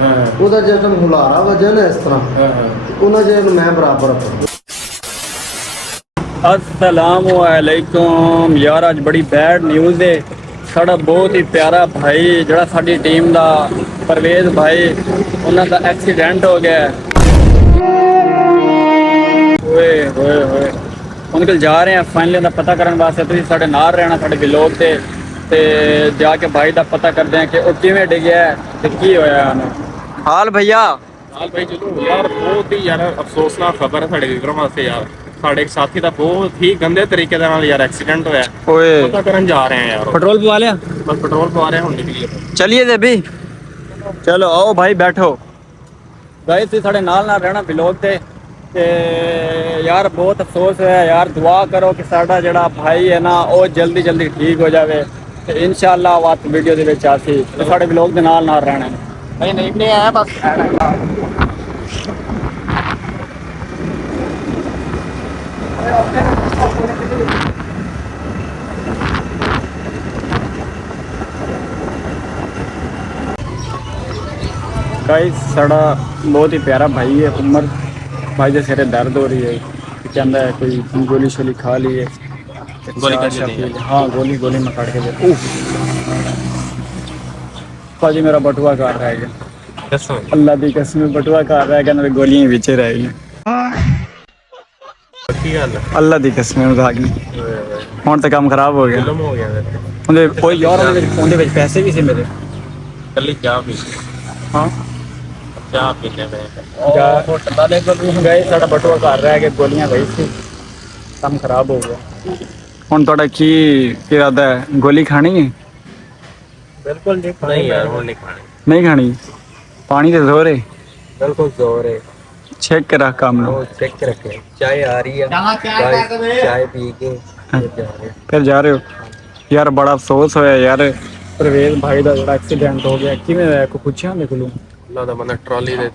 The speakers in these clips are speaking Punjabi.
ਉਹਦਾ ਜਦੋਂ ਹੁਲਾਰਾ ਵਜੇ ਨਾ ਇਸ ਤਰ੍ਹਾਂ ਉਹਨਾਂ ਜੇ ਮੈਂ ਬਰਾਬਰ ਆਪਣਾ। अस्सलामुअलैकुम यार, अज बड़ी बैड न्यूज़ है। साड़ा बहुत ही प्यारा भाई जड़ा साडी टीम दा परवेज भाई, उन्हां दा एक्सीडेंट हो गया। ओए होए होए, उनके जा रहे हैं फाइनली दा पता करने वास्ते। तुसीं साडे नाल रहना साडे ब्लॉग ते जाके भाई दा पता करदे हैं कि वो किवें डिग्या ते की होया उन्हें। हाल भैया हाल भाई चलो यार, बहुत ही यार अफसोसनाक खबर है साढ़े विक्रम वास्ते यार। साढ़े एक साथी का बहुत ही गंदे तरीके नाल यार एक्सीडेंट होया। ओए पता करन जा रहे हैं यार। पेट्रोल पवा लिया? बस पेट्रोल पवा रहे हैं, हुण निकलिए। चलिए दे भी, चलो आओ भाई बैठो। गए थे साढ़े नाल रहना ब्लॉग ते यार बहुत अफसोस है यार। दुआ करो कि साडा जड़ा भाई है ना वो जल्दी जल्दी ठीक हो जाए ते इंशाअल्लाह बात वीडियो दे विच आसी ते साडे ब्लॉग दे नाल रहना भाई नहीं आया बस। गाइस साड़ा बहुत ही प्यारा भाई है उमर भाई के सिरे दर्द हो रही है, कहता है कोई गोली शोली खा ली है। गोली काट ली है? हाँ गोली में काट के दे। भाजी मेरा बटुआ कार रह गया, अल्लाह दी कसम बटुआ कार रह गया, मेरी गोलियां विच रह गई। अल्लाह दी कसम मजाक नहीं, हुण तो काम खराब हो गया। हो गया कोई यार उहदे विच पैसे भी सी मेरे। कल चाह पी, हाँ चाह पीने में होटल वाले को गए, साडा बटुआ घर रह गया, गोलियां गई सी, काम खराब हो गया। हुण तुहाडा की इरादा है, गोली खानी है? बिल्कुल नहीं यार, हुण नहीं खानी। नहीं खानी? पानी ते जोर है, बिल्कुल जोर है। चेक के रख काम लो। चेक रखे, चाय आ रही है, चाय पी के फिर जा रहे हो यार? बड़ा अफसोस होया यार, परवेज भाई का जोड़ा एक्सीडेंट हो गया। किवें होया को पूछया मेरे कोलों? अल्लाह दा बंदा ट्रॉली दे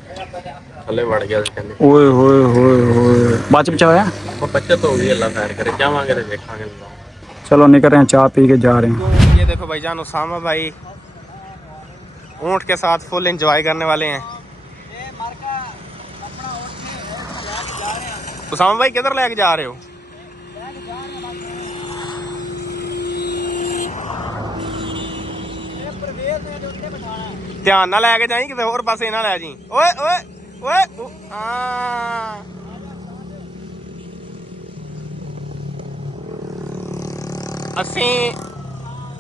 थल्ले वड़ गया कहंदे। ओए होए होए होए, बाच बचा होया? वो बच्चा तो होगी, अल्लाह खैर करे, जावांगे ते देखांगे। चलो निकल रहे हैं, चाय पी के जा रहे हैं। ये देखो भाईजान, उसामा भाई ऊंट के साथ फुल एंजॉय करने वाले हैं। उसामा भाई किधर लेके जा रहे हो? ध्यान ना लैके जाई, किते होर पासे ना लै जी। ओए ओए ओए हाँ, ਅਸੀਂ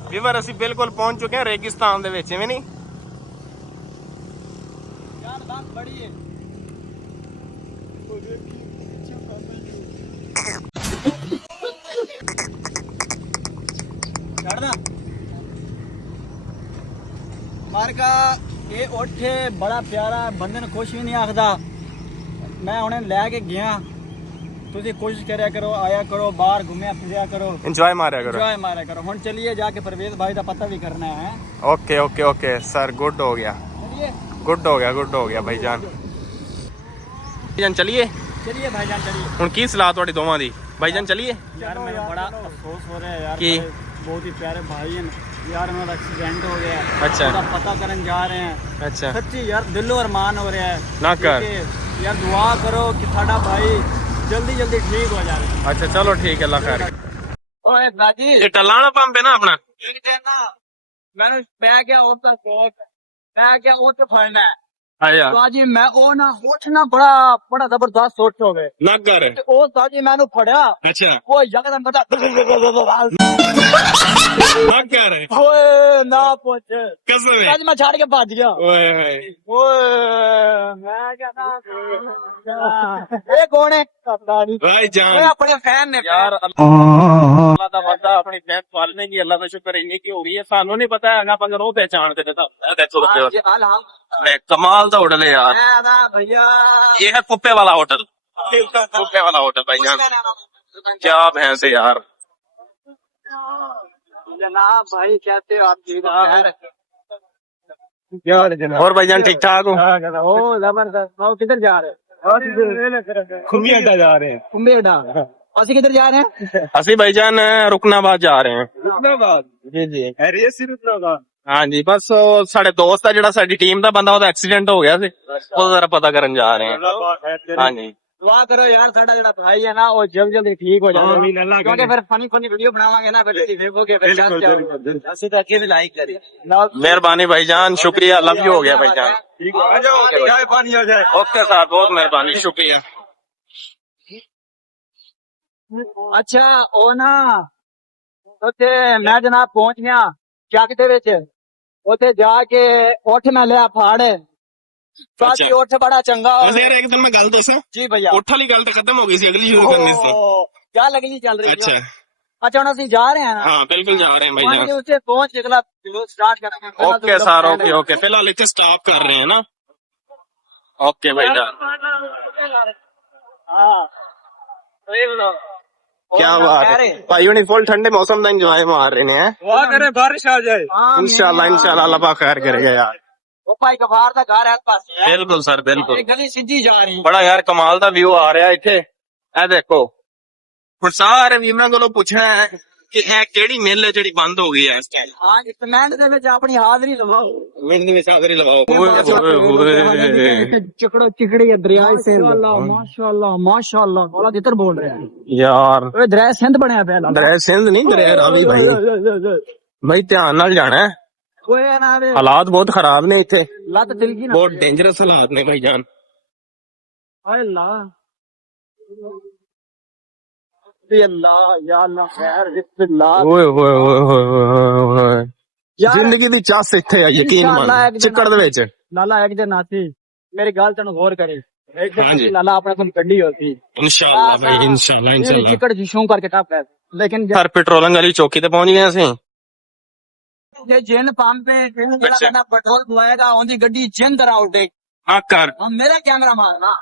ਵੀਵਰ ਅਸੀਂ ਬਿਲਕੁਲ ਪਹੁੰਚ ਚੁੱਕੇ ਹਾਂ ਰੇਗਿਸਤਾਨ ਦੇ ਵਿੱਚ, ਐਵੇਂ ਨਹੀਂ? मार्का ये उठे बड़ा प्यारा बंदे ने कुछ भी नहीं आखदा। मैं उन्हें लैके गया, तुझे कोशिश करया करो, आया करो, बाहर घूमया फिरया करो, एंजॉय मारा करो, एंजॉय मारा करो। हुन चलिए जाके परवेज भाई का पता भी करना है। Okay okay okay sir, good हो गया, गुड हो गया भाईजान। भाईजान चलिए चलिए भाईजान चलिए। ਹੁਣ ਕੀ ਸਲਾਹ ਤੁਹਾਡੀ ਦੋਵਾਂ ਦੀ? ਭਾਈਜਾਨ ਚਲੀਏ? यार मेरा बड़ा अफसोस हो रहा है यार, कि? बहुत ही प्यारे भाई हैं यार, मेरा एक्सीडेंट हो गया है। अच्छा। उसका पता करने जा रहे हैं। अच्छा सच्ची यार दिलो अरमान हो रहा है ना कर। कि यार दुआ करो कि साडा भाई जल्दी जल्दी ठीक हो जाए। अच्छा चलो ठीक है, अल्लाह खैर। ओए दादी ये टलाना पंप है ना अपना? मैंने मैं क्या होता सोच, मैं क्या होता फड़ना है आया दादी। मैं ओ ना होठ ना बड़ा जबरदस्त सोच हो गए ना कर। ओ दादी मैंने फड़या, अच्छा वो यकदम बता ना कर, ओए ना पूछ कसम है। आज मैं छाड़ के भाग गया। ओए ओए मैं क्या ये कौन है? भाईजान ओए अपने फैन ने यार, अल्लाह दा बंदा अपनी फैन पालने की अल्लाह का शुक्र इन्हीं की हो रही है। सानू नहीं पता है पंग रो पहचान के देखो कमाल दा होटल है यार भैया। ये है कुप्पे वाला होटल, कुप्पे वाला होटल भाईजान। क्या भैंस है यार। जनाब भाई कैसे हो आप? जी और भाईजान ठीक ठाक हो? ओ जबरदस्त। आओ किधर जा रहे हो? खुम्बी अड्डा जा रहे हैं। कुंभे अड्डा। ਅਸੀਂ किधर जा रहे हैं? ਅਸੀਂ भाईजान रुकनाबाद जा रहे हैं। रुकनाबाद? जी जी। रुकनाबाद ਹਾਂਜੀ ਬਸ ਉਹ ਸਾਡੇ ਦੋਸਤ ਆ ਜਿਹੜਾ ਸਾਡੀ ਟੀਮ ਦਾ ਬੰਦਾ ਉਹਦਾ ਐਕਸੀਡੈਂਟ ਹੋ ਗਿਆ ਸੀ ਉਹ ਜ਼ਰਾ ਪਤਾ ਕਰਨ ਜਾ ਰਹੇ ਹਾਂ ਹਾਂਜੀ ਦੁਆ ਕਰੋ ਯਾਰ ਸਾਡਾ ਜਿਹੜਾ ਭਾਈ ਹੈ ਨਾ ਉਹ ਜਲਦੀ ਠੀਕ ਹੋ ਜਾਵੇ ਕਿਉਂਕਿ ਫਿਰ ਫਨੀ ਵੀਡੀਓ ਬਣਾਵਾਂਗੇ ਨਾ ਫਿਰ ਤੁਸੀਂ ਦੇਖੋਗੇ ਫਿਰ ਅਸੀਂ ਤਾਂ ਅੱਗੇ ਵੀ ਲਾਈਕ ਕਰੀ ਮਿਹਰਬਾਨੀ ਭਾईजान शुक्रिया लव यू हो गया भाईजान ठीक है चाय पानी आ जाए ओके साहब बहुत मेहरबानी शुक्रिया ਅੱਛਾ ਉਹ ਨਾ ਉੱਥੇ ਮੈਂ ਜਨਾਬ ਪਹੁੰਚ ਗਿਆ ਚੱਕ ਦੇ ਵਿੱਚ ਉੱਥੇ ਜਾ ਕੇ ਉੱਠ ਮੈਂ ਲਿਆ ਫਾੜ ਸਾਡੀ ਉੱਠ ਬੜਾ ਚੰਗਾ ਵੈਸੇ ਯਾਰ ਇੱਕ ਦਿਨ ਮੈਂ ਗੱਲ ਦੱਸਾਂ ਜੀ ਭਈਆ ਉੱਠ ਵਾਲੀ ਗੱਲ ਤਾਂ ਖਤਮ ਹੋ ਗਈ ਸੀ ਅਗਲੀ ਸ਼ੁਰੂ ਕਰਨੀ ਸੀ क्या लगनी चल रही अच्छा अच्छा हम ਅਸੀਂ ਜਾ ਰਹੇ ਹਾਂ ਨਾ हाँ बिल्कुल जा रहे हैं भाईजान उससे पहुंच अगला स्टार्ट करेंगे ओके सर ओके ओके फिलहाल इतने स्टॉप कर रहे हैं ना ओके भाईजान हाँ क्या बात है भाई हुणी फुल ठंडे मौसम का इंजॉय मार रहे हैं दुआ करें बारिश आ जाए इंशाल्लाह अल्लाह पाक खैर करेगा यार ਉਹ ਭਾਈ ਗਫਾਰ ਦਾ ਘਰ ਹੈ ਪਾਸੇ बिल्कुल सर बिल्कुल ਇਹ ਗਲੀ ਸਿੱਧੀ ਜਾ ਰਹੀ ਬੜਾ ਯਾਰ ਕਮਾਲ ਦਾ ਵਿਊ ਆ ਰਿਹਾ ਇੱਥੇ ਇਹ ਦੇਖੋ ਹੁਣ ਸਾਰੇ ਵੀਰਾਂ ਕੋਲੋਂ ਪੁੱਛਣਾ ਹੈ ਕਿ ਇਹ ਕਿਹੜੀ ਮਿੱਲ ਹੈ ਜਿਹੜੀ ਬੰਦ ਹੋ ਗਈ ਹੈ ਇਸ ਟਾਈਮ ਹਾਂ ਇੱਕ ਮਿੰਟ ਦੇ ਵਿੱਚ ਆਪਣੀ ਹਾਜ਼ਰੀ ਲਵਾਓ ਮਿੰਟ ਦੇ ਵਿੱਚ ਹਾਜ਼ਰੀ ਲਵਾਓ ਓਏ ਹੋਏ चिकड़ो चिकड़ी है दरिया से माशाल्लाह माशाल्लाह बोला किधर बोल रहे हैं ਯਾਰ ओए दरिया सिंध बनया पे ਦਰਿਆ ਸਿੰਧ ਨਹੀਂ ਦਰਿਆ ਰਾਵੀ ਭਾਈ ਧਿਆਨ ਨਾਲ ਜਾਣਾ ਹੈ ओए ना वे ਹਾਲਾਤ ਬਹੁਤ ਖਰਾਬ ਨੇ ਇੱਥੇ लत दिल की ना ਬਹੁਤ ਡੇਂਜਰਸ ਹਾਲਾਤ ਨੇ ਭਾਈजान ओए अल्लाह अल्लाह या अल्लाह खैर बिस्मिल्लाह ਓਏ ਹੋਏ ਹੋਏ ਹੋਏ ਹੋਏ यार ਜ਼ਿੰਦਗੀ ਦੀ ਚਾਸ ਇੱਥੇ ਆ ਯਕੀਨ ਮੰਨ ਚਿੱਕੜ ਦੇ ਵਿੱਚ लाला एक दिन आती मेरी गाल तन गौर करे एक हाँ जी। दिन लाला अपने को गड्डी होती ਇਨਸ਼ਾਅੱਲਾ ਭਾਈ ਇਨਸ਼ਾਅੱਲਾ ਇਨਸ਼ਾਅੱਲਾ चिकड़ जिशों करके टप है लेकिन ਸਰ ਪੈਟਰੋਲਿੰਗ ਵਾਲੀ ਚੌਕੀ ਤੇ ਪਹੁੰਚ ਗਏ ਅਸੀਂ ਜੇ ਜਿੰਨ ਪੰਪ पे ਜਿਹੜਾ अच्छा। ਬੰਦਾ ਪੈਟਰੋਲ ਪਵਾਏਗਾ ਉਹਦੀ ਗੱਡੀ ਜਿੰਨ ਤਰ੍ਹਾਂ ਉੱਡੇ ਹਾਂ ਕਰ ਮੇਰਾ ਕੈਮਰਾ ਮਾਰਨਾ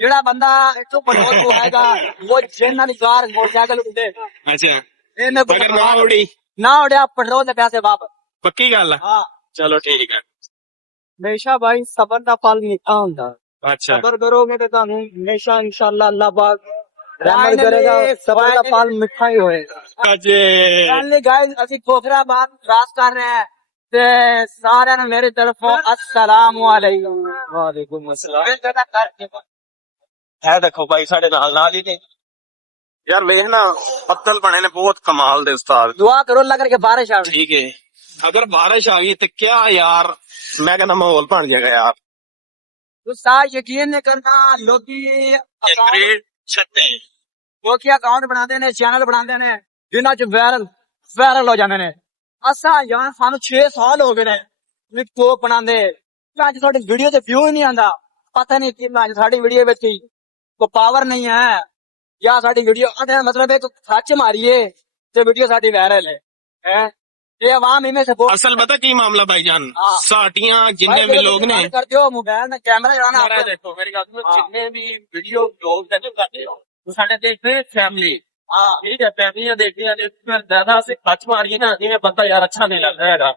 ਜਿਹੜਾ ਬੰਦਾ ਇੱਥੋਂ ਪੈਟਰੋਲ ਪਵਾਏਗਾ ਉਹ ਜਿੰਨ ਵਾਲੀ ਕਾਰ ਮੋਟਰਸਾਈਕਲ ਉੱਡੇ ਅੱਛਾ ਇਹਨੇ ਅਗਰ ਨਾ ਉੜੀ ਨਾ ਉੱਡਿਆ ਪੈਟਰੋਲ ਦੇ ਪੈਸੇ ਵਾਪਸ ਪੱਕੀ ਗੱਲ ਆ ਹਾਂ ਚਲੋ ਠੀਕ ਹੈ ਹਮੇਸ਼ਾ ਭਾਈ ਸਬਰ ਦਾ ਫਲ ਮਿੱਠਾ ਹੁੰਦਾ ਅੱਛਾ ਸਬਰ ਕਰੋਗੇ ਤੇ ਤੁਹਾਨੂੰ ਹਮੇਸ਼ਾ ਇਨਸ਼ਾਅੱਲਾ ਅੱਲਾਹ ਪਾਕ ਰਹਿਮਤ ਕਰੇਗਾ ਸਬਰ ਦਾ ਫਲ ਮਿੱਠਾ ਹੀ ਹੋਏਗਾ ਅਜੇ ਫਾਈਨਲੀ ਗਾਇਸ ਅਸੀਂ ਖੋਖਰਾਬਾਦ ਕ੍ਰਾਸ ਕਰ ਰਹੇ ਹਾਂ ਤੇ ਸਾਰਿਆਂ ਨੂੰ ਮੇਰੀ ਤਰਫੋਂ ਅਸਲਾਮੁ ਅਲੈਕੁਮ ਵਾਲੇਕੁਮ ਅਸਲਾਮ ਇਹ ਦੇਖੋ ਭਾਈ ਸਾਡੇ ਨਾਲ ਹੀ ਨੇ ਯਾਰ ਵੇਖ ਨਾ ਪੱਤਲ ਬਣੇ ਨੇ ਬਹੁਤ ਕਮਾਲ ਦੇ ਉਸਤਾਦ दुआ करो अल्लाह करके बारिश आ ठीक है अगर बारिश आ गई तो क्या यार मैं कहना माहौल बन जाएगा यार तो साथ यकीन नहीं करना लोग लोग अकाउंट बनाते ने चैनल बनाते ने जिन्हां च वायरल हो जाते ने असा यार सानू 6 साल हो गए ने टिकटॉक बनांदे ਅੱਜ ਤੁਹਾਡੀ ਵੀਡੀਓ ਤੇ ਵਿਊ ਹੀ ਨਹੀਂ ਆਂਦਾ ਪਤਾ ਨਹੀਂ ਕਿ ਅੱਜ ਸਾਡੀ ਵੀਡੀਓ ਵਿੱਚ ਕੋਈ ਪਾਵਰ ਨਹੀਂ ਹੈ ਜਾਂ ਸਾਡੀ ਵੀਡੀਓ ਦਾ ਮਤਲਬ ਹੈ ਕਿ ਸੱਚ ਮਾਰੀਏ ਤੇ ਵੀਡੀਓ ਸਾਡੀ ਵਾਇਰਲ ਹੈ ये आवाम इनमें से असल बता की मामला भाईजान हाँ। साटियां जितने भी लोग ने करते हो मोबाइल में कैमरा चलाना देखो मेरी गल सुनो जितने भी वीडियो ब्लॉग करते हो तो साडे देखते फैमिली हाँ ठीक है फैमिली देखती है फिर ज्यादा से खच मारिए ना जिन्हें बंदा यार अच्छा नहीं लगता है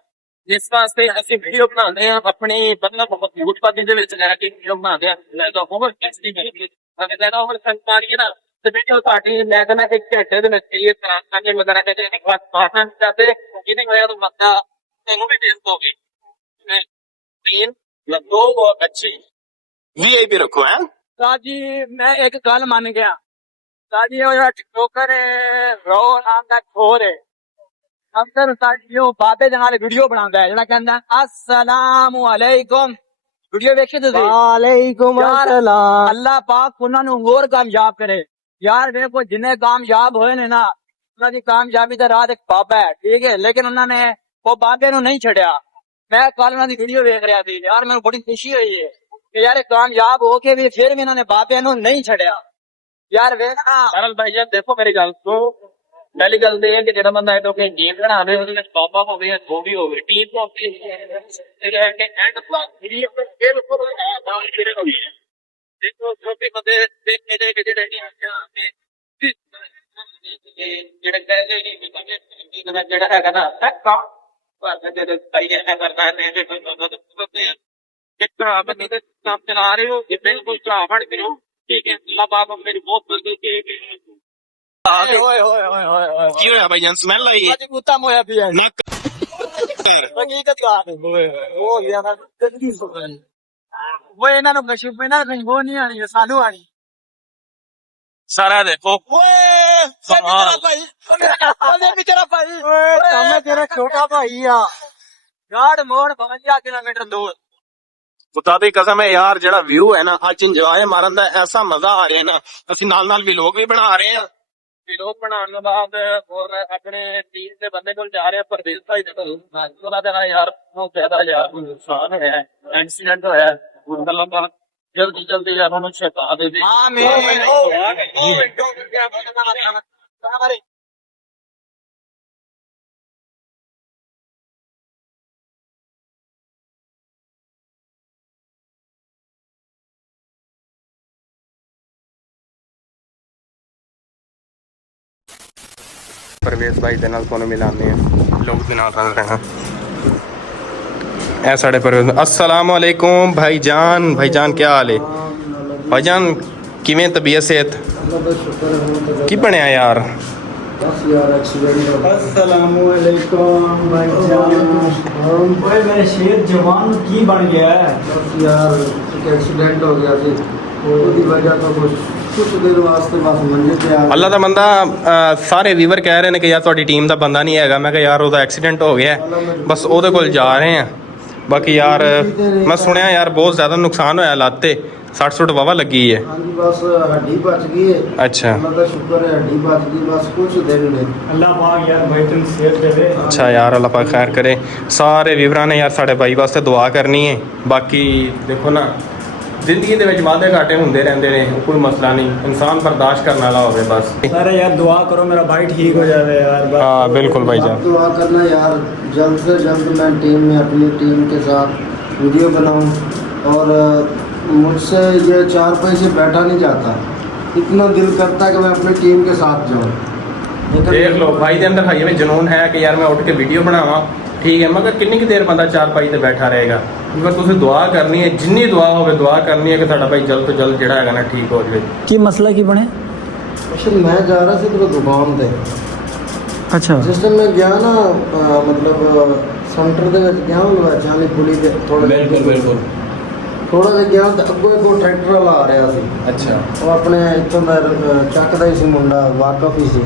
जिस वास्ते ਅਸੀਂ ਵੀਡੀਓ ਬਣਾਉਂਦੇ ਆ ਆਪਣੀ ਮਤਲਬ ਫੁੱਟਪਾਥ ਦੇ ਵਿੱਚ ਲੈ ਕੇ ਵੀਡੀਓ ਬਣਾਉਂਦੇ ਆ ਲੈ ਤਾਂ ਓਵਰ ਟੈਸਟਿੰਗ ਕਰੀਏ ਅਗਰ ਲੈਦਾ ਓਵਰ ਖੰਡ ਮਾਰੀਏ ਨਾ ਤੇ ਵੀਡੀਓ ਸਾਡੀ ਲੈ ਕੇ ਨਾ ਇੱਕ ਘੰਟੇ ਦੇ ਵਿੱਚ ਇਹ ਤਰ੍ਹਾਂ ਕਾਂਗੇ ਵਗੈਰਾ ਕਹਿੰਦੇ ਇੱਕ ਵਾਰ ਪਾਸਨ ਚਾਹਤੇ ਇਹਦੀ ਵਜ੍ਹਾ ਤੋਂ ਬੰਦਾ ਤੈਨੂੰ ਵੀ ਟੇਸਟ ਹੋਗੀ तीन दो बहुत अच्छी वीआईपी रखो है साजी मैं एक गल मान गया साजी वो ਜਿਹੜਾ ਟਿਕਟੋਕਰ ਹੈ ਰੋ ਨਾਮ ਦਾ ਖੋਰ ਹੈ ਅਕਸਰ ਸਾਡੀ ਉਹ ਬਾਬੇ ਦੇ ਨਾਲ ਵੀਡੀਓ ਬਣਾਉਂਦਾ ਹੈ ਜਿਹੜਾ ਕਹਿੰਦਾ ਅਸਲਾਮੁ ਅਲੈਕੁਮ ਵੀਡੀਓ ਵੇਖੀ ਤੁਸੀਂ ਵਾਲੇਕੁਮ ਅਸਲਾਮ ਅੱਲਾਹ ਪਾਕ ਉਹਨਾਂ ਨੂੰ ਹੋਰ ਕਾਮਯਾਬ ਕਰੇ ਯਾਰ ਵੇਖੋ ਜਿੰਨੇ ਕਾਮਯਾਬ ਹੋਏ ਨੇ ਨਾ ਉਹਨਾਂ ਦੀ ਕਾਮਯਾਬੀ ਦਾ ਰਾਹ ਇੱਕ ਬਾਬਾ ਹੈ ਠੀਕ ਹੈ ਲੇਕਿਨ ਉਹਨਾਂ ਨੇ ਉਹ ਬਾਬੇ ਨੂੰ ਨਹੀਂ ਛੱਡਿਆ ਮੈਂ ਕੱਲ ਉਹਨਾਂ ਦੀ ਵੀਡੀਓ ਵੇਖ ਰਿਹਾ ਸੀ ਯਾਰ ਮੈਨੂੰ ਬੜੀ ਖੁਸ਼ੀ ਹੋਈ ਹੈ ਕਿ ਯਾਰ ਕਾਮਯਾਬ ਹੋ ਕੇ ਵੀ ਫਿਰ ਵੀ ਇਹਨਾਂ ਨੇ ਬਾਬਿਆਂ ਨੂੰ ਨਹੀਂ ਛੱਡਿਆ ਯਾਰ ਵੇਖਣਾ सरल भाईजान देखो मेरी गल तो पहली गल तो यह कि जेड़ा बंदा है कि गेम बनावे ਉਹਦੇ ਵਿੱਚ ਬਾਬਾ ਹੋਵੇ ਜਾਂ ਜੋ ਵੀ ਹੋਵੇ ਟੀਮ ਤੋਂ ਆਪਣੀ ਤੇ ਰਹਿ ਕੇ ਐਂਡ ਪਲਸ ਵੀਡੀਓ ਤੇ ਫਿਰ ਉੱਪਰ ਬਾਹਰ ਫਿਰੇ ਹੋਈ ਹੈ ਦੇਖੋ ਛੋਟੇ ਬੰਦੇ ਦੇਖੇ ਦੇ ਜਿਹੜੇ ਜਿਹੜੇ ਕਹਿੰਦੇ ਨਹੀਂ ਜਿਹੜਾ ਹੈਗਾ ਨਾ ਕੰਮ ਪਰ ਜਿਹੜੇ ਸਹੀ ਹੈ ਕਰਦਾ ਨੇ ਕਿतना ਬੰਦੇ ਤੇ ਕੰਮ ਚਲਾ ਰਹੇ ਹੋ ਇਹ ਬਿਲਕੁਲ ਝਾਵੜ ਕਰੋ ठीक है अल्लाह बाप मेरी बहुत बंदे के ਓਏ ਓਏ ਓਏ ਓਏ की होया भाईजान स्मेल आई ਅੱਜ ਕੁੱਤਾ ਮੋਇਆ ਪਿਆ नक ਹਕੀਕਤ ਬਾਤ ਹੋ ਗਿਆ ਨਾ ਜਲਦੀ ਸੁਣ ਉਹ ਇਹਨਾਂ ਨੂੰ ਕਸ਼ਿਪ ਇਹਨਾਂ ਨੂੰ ਉਹ ਨਹੀਂ ਆਣੀ ਸਾਨੂੰ ਆਣੀ ਸਾਰਾ ਦੇਖੋ ਓਏ ਤੇਰਾ ਭਾਈ ਉਹਦੇ ਵੀ ਤੇਰਾ ਭਾਈ ਓਏ ਤੇਰਾ ਛੋਟਾ ਭਾਈ ਆ ਗਾੜ ਮੋੜ 52 ਕਿਲੋਮੀਟਰ ਦੂਰ ਕੁੱਤਾ ਦੀ ਕਸਮ ਹੈ ਯਾਰ ਜਿਹੜਾ ਵਿਊ ਹੈ ਨਾ ਅੱਜ ਇੰਜੋਏ ਮਾਰਨ ਦਾ ਐਸਾ ਮਜ਼ਾ ਆ ਰਿਹਾ ਨਾ ਅਸੀਂ ਨਾਲ ਵਲੌਗ ਵੀ ਬਣਾ ਰਹੇ ਹਾਂ ਵਲੌਗ ਬਣਾਉਣ ਤੋਂ ਬਾਅਦ ਹੋਰ ਆਪਣੇ ਟੀਮ ਦੇ ਬੰਦੇ ਕੋਲ ਜਾ ਰਹੇ ਆ ਪਰਵੇਜ਼ ਭਾਈ ਦੇ ਕੋਲ ਉਹਦਾ ਤੇਰਾ ਯਾਰ ਉਹ ਜ਼ਿਆਦਾ ਯਾਰ ਨੁਕਸਾਨ ਹੋਇਆ ਐਕਸੀਡੈਂਟ ਹੋਇਆ ਗੱਲਾਂ ਜਲਦੀ ਯਾਰ ਉਹਨੂੰ ਛੇਤਾ ਦੇ ਦੇ परवेज भाई दे नाल कोने मिलाने हैं लोग दे नाल रल रहना ऐ साढ़े परवेज अस्सलाम वालेकुम भाईजान क्या हाल है भाईजान किवें तबीयत सेहत ਅੱਲਾ ਦਾ ਸ਼ੁਕਰ ਹੈ की बनया यार ਬਸ ਯਾਰ ਐਕਸੀਡੈਂਟ अस्सलामुअलैकुम भाईजान ओए मेरे शेर जवान की बन गया है ਬਸ ਯਾਰ ਇੱਕ ਐਕਸੀਡੈਂਟ ਹੋ ਗਿਆ ਸੀ ਉਹਦੀ ਵਜ੍ਹਾ ਤੋਂ ਕੁਝ ਦੇਰ ਵਾਸਤੇ ਬਸ ਮੰਜੇ ਤੇ ਆ अल्लाह दा बंदा सारे व्यूवर कह रहे हैं कि यार ਤੁਹਾਡੀ ਟੀਮ ਦਾ ਬੰਦਾ ਨਹੀਂ ਹੈਗਾ ਮੈਂ ਕਿਹਾ ਯਾਰ ਉਹਦਾ ਐਕਸੀਡੈਂਟ ਹੋ ਗਿਆ ਬਸ ਉਹਦੇ ਕੋਲ ਜਾ ਰਹੇ ਆ ਬਾਕੀ ਯਾਰ ਮੈਂ ਸੁਣਿਆ ਯਾਰ ਬਹੁਤ ਜ਼ਿਆਦਾ ਨੁਕਸਾਨ ਹੋਇਆ ਲੱਤ ਤੇ 60 ਵਾਵਾ ਲੱਗੀ ਹੈ ਹਾਂਜੀ ਬਸ ਹੱਡੀ ਬਚ ਗਈ ਹੈ अच्छा ਅੱਲਾ ਦਾ ਸ਼ੁਕਰ ਹੈ ਹੱਡੀ ਬਚ ਗਈ ਬਸ ਕੁਝ ਦਿਨ ਨੇ अल्लाह पाक यार भाई तुम सेहत दे दे ਅੱਛਾ ਯਾਰ ਅੱਲਾਹ ਪਾਕ ਖੈਰ ਕਰੇ ਸਾਰੇ ਵੀਵਰਾਂ ਨੇ ਯਾਰ ਸਾਡੇ ਭਾਈ ਵਾਸਤੇ ਦੁਆ ਕਰਨੀ ਹੈ ਬਾਕੀ ਦੇਖੋ ਨਾ ਜ਼ਿੰਦਗੀ ਦੇ ਵਿੱਚ ਵਾਧੇ ਘਾਟੇ ਹੁੰਦੇ ਰਹਿੰਦੇ ਨੇ ਕੋਈ ਮਸਲਾ ਨਹੀਂ ਇਨਸਾਨ ਬਰਦਾਸ਼ਤ ਕਰਨ ਵਾਲਾ ਹੋਵੇ ਬਸ सारे यार दुआ करो मेरा भाई ठीक हो जाए यार बस। हाँ बिल्कुल भाई आप जान दुआ करना यार जल्द से जल्द मैं टीम में अपनी टीम के साथ वीडियो बनाऊं और मुझसे ये 4 पैसे बैठा नहीं जाता इतना दिल करता है कि मैं अपनी टीम के साथ जाऊं देख लो भाई ਦੇ ਅੰਦਰ ਹਾਈ ਵਿੱਚ ਜਨੂਨ ਹੈ ਕਿ ਯਾਰ ਮੈਂ ਉੱਠ ਕੇ ਵੀਡੀਓ ਬਣਾਵਾਂ ਠੀਕ ਹੈ ਮਗਰ ਕਿੰਨੀ ਕੁ ਦੇਰ ਬੰਦਾ ਚਾਰ ਪਾਈ ਤੇ ਬੈਠਾ ਰਹੇਗਾ ਕਿਉਂਕਿ ਤੁਸੀਂ ਦੁਆ ਕਰਨੀ ਹੈ ਜਿੰਨੀ ਦੁਆ ਹੋਵੇ ਦੁਆ ਕਰਨੀ ਹੈ ਕਿ ਸਾਡਾ ਭਾਈ ਜਲਦ ਤੋਂ ਜਲਦ ਜਿਹੜਾ ਹੈਗਾ ਨਾ ਠੀਕ ਹੋ ਜਾਵੇ की मसला की बने असल मैं जा रहा सी तो दुकान ਤੇ अच्छा ਜਿਸ ਦਿਨ ਮੈਂ ਗਿਆ ਨਾ ਮਤਲਬ ਸੈਂਟਰ ਦੇ ਵਿੱਚ ਗਿਆ ਉਹ ਚਾਲੀ ਪੁਲੀ ਦੇ ਬਿਲਕੁਲ ਥੋੜਾ ਜਿਹਾ ਗਿਆ ਤਾਂ ਅੱਗੋਂ ਇੱਕ ਟਰੈਕਟਰ ਵਾਲਾ ਆ ਰਿਹਾ ਸੀ ਅੱਛਾ ਉਹ ਆਪਣੇ ਇੱਥੋਂ ਦਾ ਚੱਕਦਾ ਹੀ ਸੀ ਮੁੰਡਾ ਵਾਕਫ ਹੀ ਸੀ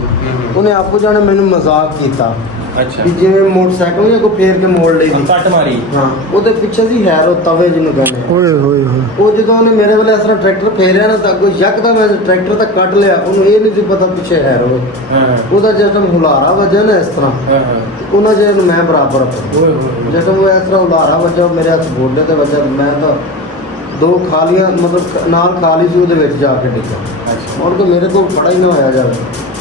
ਉਹਨੇ ਆਪੋ ਜਾਣੇ ਮੈਨੂੰ ਮਜ਼ਾਕ ਕੀਤਾ ਅੱਛਾ ਵੀ ਜਿਵੇਂ ਮੋਟਰਸਾਈਕਲ ਨੂੰ ਕੋ ਫੇਰ ਕੇ ਮੋੜ ਲਈ ਸੀ। ਕੱਟ ਮਾਰੀ ਹਾਂ ਉਹਦੇ ਪਿੱਛੇ ਸੀ ਹੈਰ ਉਹ ਤਵੇ ਜਿਹਨੂੰ ਕਹਿੰਦੇ ਆ। ओए होए होए ਉਹ ਜਦੋਂ ਉਹਨੇ ਮੇਰੇ ਵੱਲ ਇਸ ਤਰ੍ਹਾਂ ਟਰੈਕਟਰ ਫੇਰਿਆ ਨਾ ਤਾਂ ਅੱਗੋਂ ਯਕਦਮ ਮੈਂ ਟਰੈਕਟਰ ਤਾਂ ਕੱਟ ਲਿਆ ਉਹਨੂੰ ਇਹ ਨਹੀਂ ਸੀ ਪਤਾ ਪਿੱਛੇ ਹੈਰ ਹੋਵੇ ਹਾਂ ਉਹਦਾ ਜਦੋਂ ਹੁਲਾਰਾ ਵੱਜਿਆ ਨਾ ਇਸ ਤਰ੍ਹਾਂ ਹਾਂ ਤੇ ਉਹਨਾਂ ਜਿਹੇ ਨੂੰ ਮੈਂ ਬਰਾਬਰ ਓਏ ਹੋਏ ਜਦੋਂ ਉਹ ਇਸ ਤਰ੍ਹਾਂ ਹੁਲਾਰਾ ਵੱਜਾ ਉਹ ਮੇਰੇ ਹੱਥ ਗੋਡੇ ਤੇ ਵੱਜਾ ਤੇ ਮੈਂ ਤਾਂ ਦੋ ਖਾਲੀਆਂ ਮਤਲਬ ਨਾਲ ਖਾਲੀ ਸੀ ਉਹਦੇ ਵਿੱਚ ਜਾ ਕੇ ਡਿੱਗਾ ਅੱਛਾ ਔਰ ਕਿ ਮੇਰੇ ਕੋਲ ਫੜਾ ਹੀ ਨਾ ਹੋਇਆ ਜਾਵੇ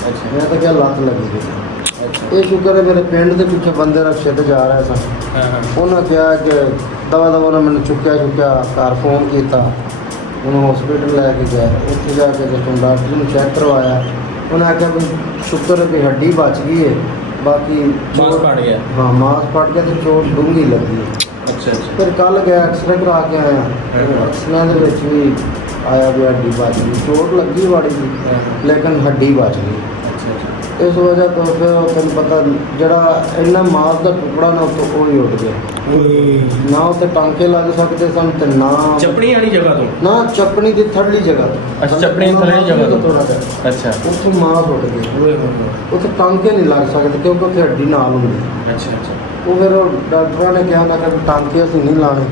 ਅੱਛਾ ਮੈਂ ਤਾਂ ਕਿਹਾ ਲੱਤ ਲੱਗੀ ਗਈ ਅੱਛਾ ਇਹ ਸ਼ੁਕਰ ਹੈ ਮੇਰੇ ਪਿੰਡ ਦੇ ਪਿੱਛੇ ਬੰਦੇ ਰਕਸ਼ੇ ਤੇ ਜਾ ਰਹੇ ਸਨ ਹਾਂ ਹਾਂ ਉਹਨਾਂ ਕਿਹਾ ਕਿ ਦਵਾ ਉਹਨਾਂ ਮੈਨੂੰ ਚੁੱਕਿਆ ਘਰ ਫੋਨ ਕੀਤਾ ਉਹਨੂੰ ਹਸਪੀਟਲ ਲੈ ਕੇ ਗਏ ਉੱਥੇ ਜਾ ਕੇ ਜਦੋਂ ਡਾਕਟਰ ਨੂੰ ਚੈੱਕ ਕਰਵਾਇਆ ਉਹਨੇ ਆਖਿਆ ਵੀ ਸ਼ੁਕਰ ਹੈ ਕਿ ਹੱਡੀ ਬਚ ਗਈ ਹੈ ਬਾਕੀ ਮਾਸ ਪੜ ਗਿਆ ਹਾਂ ਮਾਸ ਫਟ ਗਿਆ ਤੇ ਚੋਟ ਡੂੰਘੀ ਲੱਗੀ ਹੈ ਅੱਛਾ ਅੱਛਾ ਫਿਰ ਕੱਲ ਗਿਆ ਐਕਸਰੇ ਕਰਾ ਕੇ ਆਇਆ ਐਕਸਰੇ ਦੇ ਵਿੱਚ ਵੀ ਆਇਆ ਵੀ ਹੱਡੀ ਬਚ ਗਈ ਚੋਟ ਲੱਗੀ ਵਾੜੀ ਸੀ ਲੇਕਿਨ ਹੱਡੀ ਬਚ ਗਈ ਅੱਛਾ ਅੱਛਾ ਇਸ ਵਜ੍ਹਾ ਤੋਂ ਫਿਰ ਤੈਨੂੰ ਪਤਾ ਜਿਹੜਾ ਇੰਨਾ ਮਾਸ ਦਾ ਟੁਕੜਾ ਨਾ ਉੱਤੋਂ ਉਹ ਹੀ ਉੱਡ ਗਿਆ ਨਾ ਉੱਤੇ ਟਾਂਕੇ ਲੱਗ ਸਕਦੇ ਸਨ ਤੇ ਨਾ ਚਪੜੀ ਵਾਲੀ ਜਗ੍ਹਾ ਤੋਂ ਨਾ ਚੱਪਣੀ ਦੀ ਥੜਲੀ ਜਗ੍ਹਾ ਤੋਂ ਅੱਛਾ, ਚੱਪਣੀ ਦੀ ਥੜ੍ਹਲੀ ਜਗ੍ਹਾ ਤੋਂ। ਥੋੜ੍ਹਾ ਜਿਹਾ। ਅੱਛਾ ਉੱਥੋਂ ਮਾਸ ਉੱਡ ਗਿਆ ਓਏ ਹੋਏ ਹੋਏ ਉੱਥੇ ਟਾਂਕੇ ਨਹੀਂ ਲੱਗ ਸਕਦੇ ਕਿਉਂਕਿ ਉੱਥੇ ਹੱਡੀ ਨਾਲ ਹੁੰਦੀ ਅੱਛਾ ਅੱਛਾ ਉਹ ਫਿਰ ਉਹ ਡਾਕਟਰਾਂ ਨੇ ਕਿਹਾ ਨਾ ਕਿ ਟਾਂਕੇ ਅਸੀਂ ਨਹੀਂ ਲਾਣੇ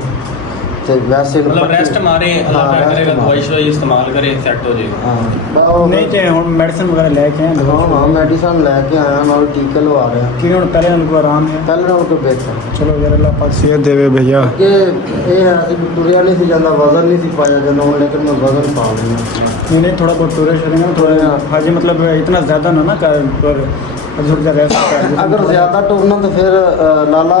ਤੇ ਵੈਸੇ ਨੂੰ मतलब ਪੱਟੀ- रेस्ट मारे हाँ, अल्लाह rest करेगा मारे। दवाई शवाई इस्तेमाल करे सेट हो जाएगा ਹਾਂ ਬਸ ਉਹ- नहीं चाहिए हम मेडिसिन वगैरह लेके आए ਹਾਂ ਹਾਂ ਮੈਡੀਸਨ ਲੈ ਕੇ ਆਇਆ ਨਾਲ ਟੀਕੇ ਲਵਾ ਰਿਹਾ कि पहले उनको आराम है ਪਹਿਲਾਂ ਨਾਲੋਂ ਤਾਂ ਬਿਹਤਰ चलो अगर अल्लाह पाक सेहत देवे भैया ਕਿ ਇਹ ਹੈ ਕਿ ਤੁਰਿਆ ਨਹੀਂ ਸੀ ਜਾਂਦਾ ਵਜ਼ਨ ਨਹੀਂ ਸੀ ਪਾਇਆ ਜਾਂਦਾ ਹੁਣ ਲੇਕਿन मैं वजन पा लेना नहीं नहीं थोड़ा बहुत टूरे शूरे ना थोड़ा हाजी मतलब इतना ज़्यादा ना पर थोड़ा रेस्ट अगर ज़्यादा टूरना तो फिर लाला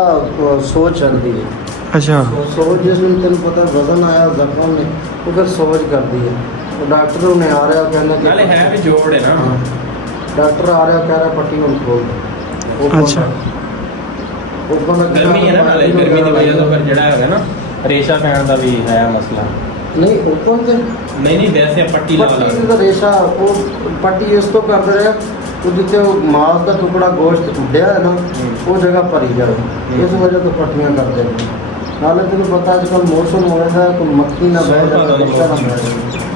सोच चलती है अच्छा सोच जिसमें तेन पता वजन आया जख्म ने तो फिर सोच करती है तो डॉक्टर ने आ रहा कहना नाले है भी जोड़ है ना हाँ डॉक्टर आ रहा कह रहा पट्टी हम खोल दो अच्छा गर्मी है ना नाले गर्मी की वजह से फिर जड़ा है ना रेशा पैण का भी है मसला नहीं ओपन से नहीं नहीं वैसे पट्टी लगा पट्टी का रेशा वो पट्टी इस तो कर रहे ਉਹ ਜਿੱਥੇ ਉਹ ਮਾਸ ਦਾ ਟੁਕੜਾ ਗੋਸ਼ਤ ਉੱਡਿਆ ਹੈ ਨਾ, ਉਹ ਜਗ੍ਹਾ ਭਰੀ ਜਾਵੇ। ਇਸ ਵਜ੍ਹਾ ਤੋਂ ਪੱਟੀਆਂ ਕਰਦੇ ਨੇ। ਨਾਲੇ ਤੈਨੂੰ ਪਤਾ ਅੱਜ ਕੱਲ੍ਹ ਮੌਸਮ ਹੋਇਆ ਦਾ, ਕੋਈ ਮੱਖੀ ਨਾ ਬਹਿ ਜਾਵੇ, ਬੱਚਾ ਨਾ ਬਹਿ ਜਾਵੇ।